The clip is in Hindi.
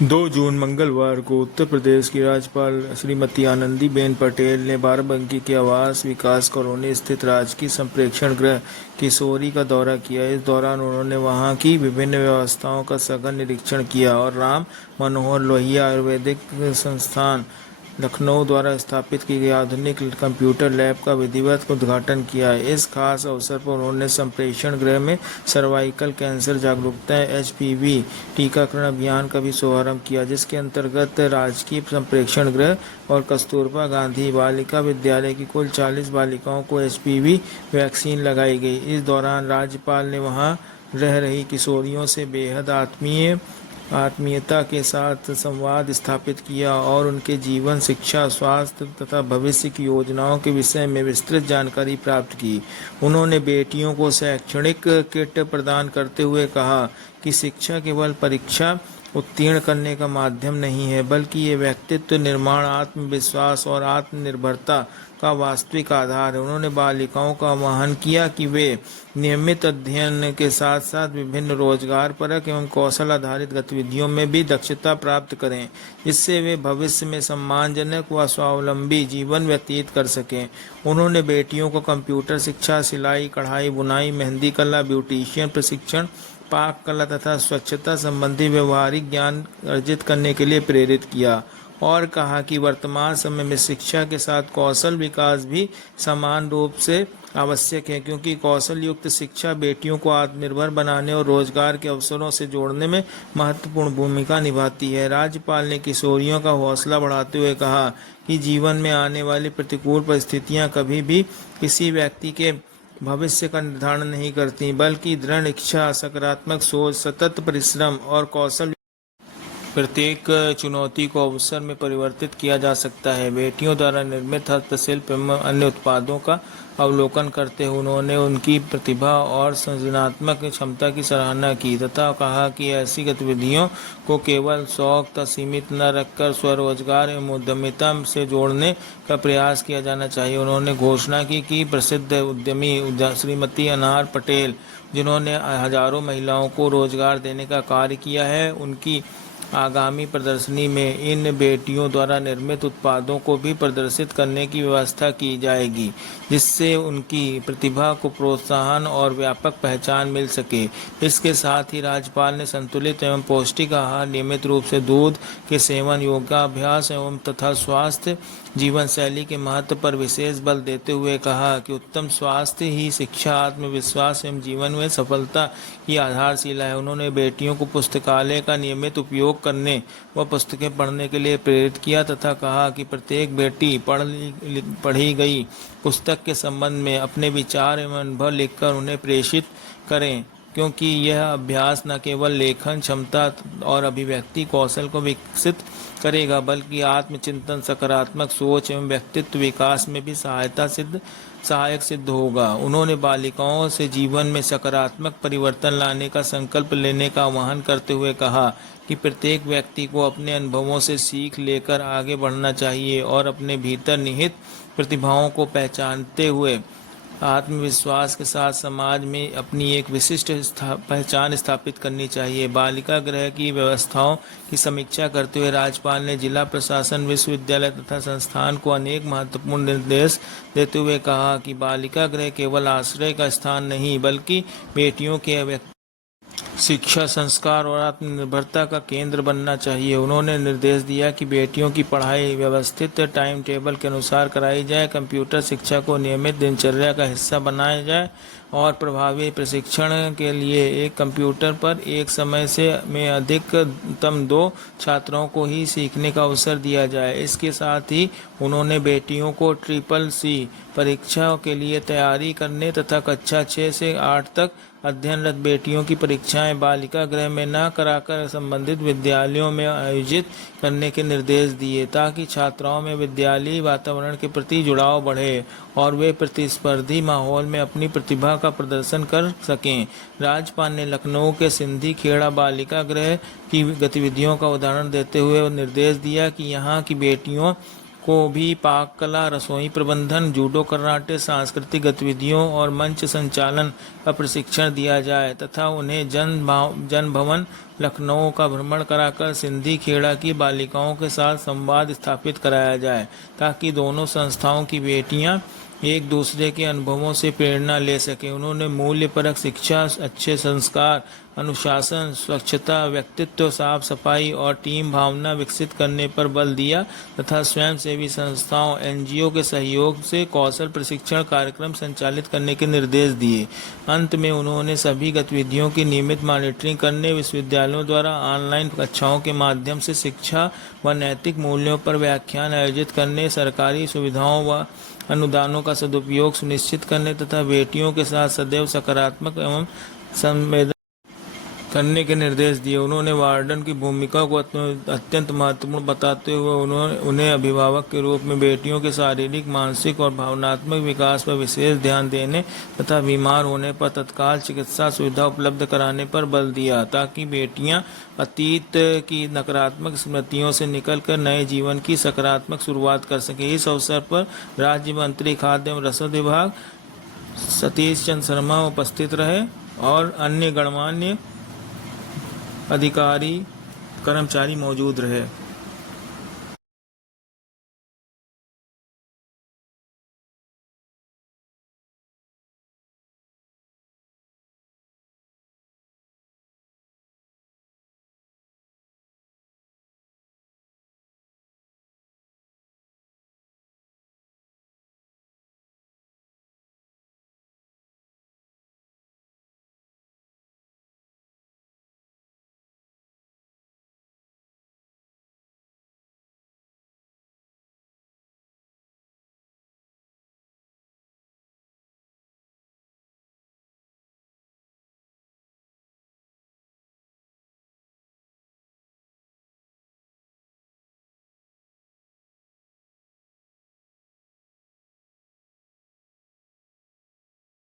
2 जून मंगलवार को उत्तर प्रदेश की राज्यपाल श्रीमती आनंदीबेन पटेल ने बाराबंकी के आवास विकास कॉलोनी स्थित राजकीय संप्रेक्षण गृह किशोरी का दौरा किया। इस दौरान उन्होंने वहां की विभिन्न व्यवस्थाओं का सघन निरीक्षण किया और राम मनोहर लोहिया आयुर्वेदिक संस्थान लखनऊ द्वारा स्थापित की गई आधुनिक कंप्यूटर लैब का विधिवत उद्घाटन किया। इस खास अवसर पर उन्होंने संप्रेषण गृह में सर्वाइकल कैंसर जागरूकता HPV टीकाकरण अभियान का भी शुभारंभ किया, जिसके अंतर्गत राजकीय संप्रेक्षण गृह और कस्तूरबा गांधी बालिका विद्यालय की कुल 40 बालिकाओं को HPV वैक्सीन लगाई गई। इस दौरान राज्यपाल ने वहां रह रही किशोरियों से बेहद आत्मीयता के साथ संवाद स्थापित किया और उनके जीवन, शिक्षा, स्वास्थ्य तथा भविष्य की योजनाओं के विषय में विस्तृत जानकारी प्राप्त की। उन्होंने बेटियों को शैक्षणिक किट प्रदान करते हुए कहा कि शिक्षा केवल परीक्षा उत्तीर्ण करने का माध्यम नहीं है, बल्कि ये व्यक्तित्व निर्माण, आत्मविश्वास और आत्मनिर्भरता का वास्तविक आधार है। उन्होंने बालिकाओं का आह्वान किया कि वे नियमित अध्ययन के साथ साथ विभिन्न रोजगारपरक एवं कौशल आधारित गतिविधियों में भी दक्षता प्राप्त करें, जिससे वे भविष्य में सम्मानजनक व स्वावलंबी जीवन व्यतीत कर सकें। उन्होंने बेटियों को कंप्यूटर शिक्षा, सिलाई, कढ़ाई, बुनाई, मेहंदी कला, ब्यूटिशियन प्रशिक्षण, पाक कला तथा स्वच्छता संबंधी व्यवहारिक ज्ञान अर्जित करने के लिए प्रेरित किया और कहा कि वर्तमान समय में शिक्षा के साथ कौशल विकास भी समान रूप से आवश्यक है, क्योंकि कौशल युक्त शिक्षा बेटियों को आत्मनिर्भर बनाने और रोजगार के अवसरों से जोड़ने में महत्वपूर्ण भूमिका निभाती है। राज्यपाल ने किशोरियों का हौसला बढ़ाते हुए कहा कि जीवन में आने वाली प्रतिकूल परिस्थितियां कभी भी किसी व्यक्ति के भविष्य का निर्धारण नहीं करती, बल्कि दृढ़ इच्छा, सकारात्मक सोच, सतत परिश्रम और कौशल प्रत्येक चुनौती को अवसर में परिवर्तित किया जा सकता है। बेटियों द्वारा निर्मित हस्तशिल्प एवं अन्य उत्पादों का अवलोकन करते हुए उन्होंने उनकी प्रतिभा और सृजनात्मक क्षमता की सराहना की तथा कहा कि ऐसी गतिविधियों को केवल शौक तक सीमित न रखकर स्वरोजगार एवं उद्यमिता से जोड़ने का प्रयास किया जाना चाहिए। उन्होंने घोषणा की कि प्रसिद्ध उद्यमी श्रीमती अनार पटेल, जिन्होंने हजारों महिलाओं को रोजगार देने का कार्य किया है, उनकी आगामी प्रदर्शनी में इन बेटियों द्वारा निर्मित उत्पादों को भी प्रदर्शित करने की व्यवस्था की जाएगी, जिससे उनकी प्रतिभा को प्रोत्साहन और व्यापक पहचान मिल सके। इसके साथ ही राज्यपाल ने संतुलित एवं पौष्टिक आहार, नियमित रूप से दूध के सेवन, योगाभ्यास एवं तथा स्वास्थ्य जीवन शैली के महत्व पर विशेष बल देते हुए कहा कि उत्तम स्वास्थ्य ही शिक्षा, आत्मविश्वास एवं जीवन में सफलता की आधारशिला है। उन्होंने बेटियों को पुस्तकालय का नियमित उपयोग करने व पुस्तकें पढ़ने के लिए प्रेरित किया तथा कहा कि प्रत्येक बेटी पढ़ी गई पुस्तक के संबंध में अपने विचार एवं अनुभव लिखकर उन्हें प्रेषित करें, क्योंकि यह अभ्यास न केवल लेखन क्षमता और अभिव्यक्ति कौशल को विकसित करेगा, बल्कि आत्मचिंतन, सकारात्मक सोच एवं व्यक्तित्व विकास में भी सहायक सिद्ध होगा। उन्होंने बालिकाओं से जीवन में सकारात्मक परिवर्तन लाने का संकल्प लेने का आह्वान करते हुए कहा कि प्रत्येक व्यक्ति को अपने अनुभवों से सीख लेकर आगे बढ़ना चाहिए और अपने भीतर निहित प्रतिभाओं को पहचानते हुए आत्मविश्वास के साथ समाज में अपनी एक विशिष्ट पहचान स्थापित करनी चाहिए। बालिका गृह की व्यवस्थाओं की समीक्षा करते हुए राज्यपाल ने जिला प्रशासन, विश्वविद्यालय तथा संस्थान को अनेक महत्वपूर्ण निर्देश देते हुए कहा कि बालिका गृह केवल आश्रय का स्थान नहीं, बल्कि बेटियों के शिक्षा, संस्कार और आत्मनिर्भरता का केंद्र बनना चाहिए। उन्होंने निर्देश दिया कि बेटियों की पढ़ाई व्यवस्थित टाइम टेबल के अनुसार कराई जाए, कंप्यूटर शिक्षा को नियमित दिनचर्या का हिस्सा बनाया जाए और प्रभावी प्रशिक्षण के लिए एक कंप्यूटर पर एक समय में अधिकतम 2 छात्रों को ही सीखने का अवसर दिया जाए। इसके साथ ही उन्होंने बेटियों को CCC परीक्षा के लिए तैयारी करने तथा कक्षा 6 से 8 तक अध्ययनरत बेटियों की परीक्षाएं बालिका गृह में न कराकर संबंधित विद्यालयों में आयोजित करने के निर्देश दिए, ताकि छात्राओं में विद्यालयी वातावरण के प्रति जुड़ाव बढ़े और वे प्रतिस्पर्धी माहौल में अपनी प्रतिभा का प्रदर्शन कर सकें। राज्यपाल ने लखनऊ के सिंधी खेड़ा बालिका गृह की गतिविधियों का उदाहरण देते हुए निर्देश दिया कि यहाँ की बेटियों को भी पाक कला, रसोई प्रबंधन, जूडो, कराटे, सांस्कृतिक गतिविधियों और मंच संचालन का प्रशिक्षण दिया जाए तथा उन्हें जन भवन लखनऊ का भ्रमण कराकर सिंधी खेड़ा की बालिकाओं के साथ संवाद स्थापित कराया जाए ताकि दोनों संस्थाओं की बेटियां एक दूसरे के अनुभवों से प्रेरणा ले सके। उन्होंने मूल्यपरक शिक्षा, अच्छे संस्कार, अनुशासन, स्वच्छता, व्यक्तित्व, साफ सफाई और टीम भावना विकसित करने पर बल दिया तथा स्वयंसेवी संस्थाओं एनजीओ के सहयोग से कौशल प्रशिक्षण कार्यक्रम संचालित करने के निर्देश दिए। अंत में उन्होंने सभी गतिविधियों की नियमित मॉनिटरिंग करने, विश्वविद्यालयों द्वारा ऑनलाइन कक्षाओं के माध्यम से शिक्षा व नैतिक मूल्यों पर व्याख्यान आयोजित करने, सरकारी सुविधाओं व अनुदानों का सदुपयोग सुनिश्चित करने तथा बेटियों के साथ सदैव सकारात्मक एवं संवेदन करने के निर्देश दिए। उन्होंने वार्डन की भूमिका को अत्यंत महत्वपूर्ण बताते हुए उन्हें अभिभावक के रूप में बेटियों के शारीरिक, मानसिक और भावनात्मक विकास पर विशेष ध्यान देने तथा बीमार होने पर तत्काल चिकित्सा सुविधा उपलब्ध कराने पर बल दिया ताकि बेटियां अतीत की नकारात्मक स्मृतियों से निकलकर नए जीवन की सकारात्मक शुरुआत कर सकें। इस अवसर पर राज्य मंत्री खाद्य एवं रसद विभाग सतीश चंद्र शर्मा उपस्थित रहे और अन्य गणमान्य अधिकारी कर्मचारी मौजूद रहे।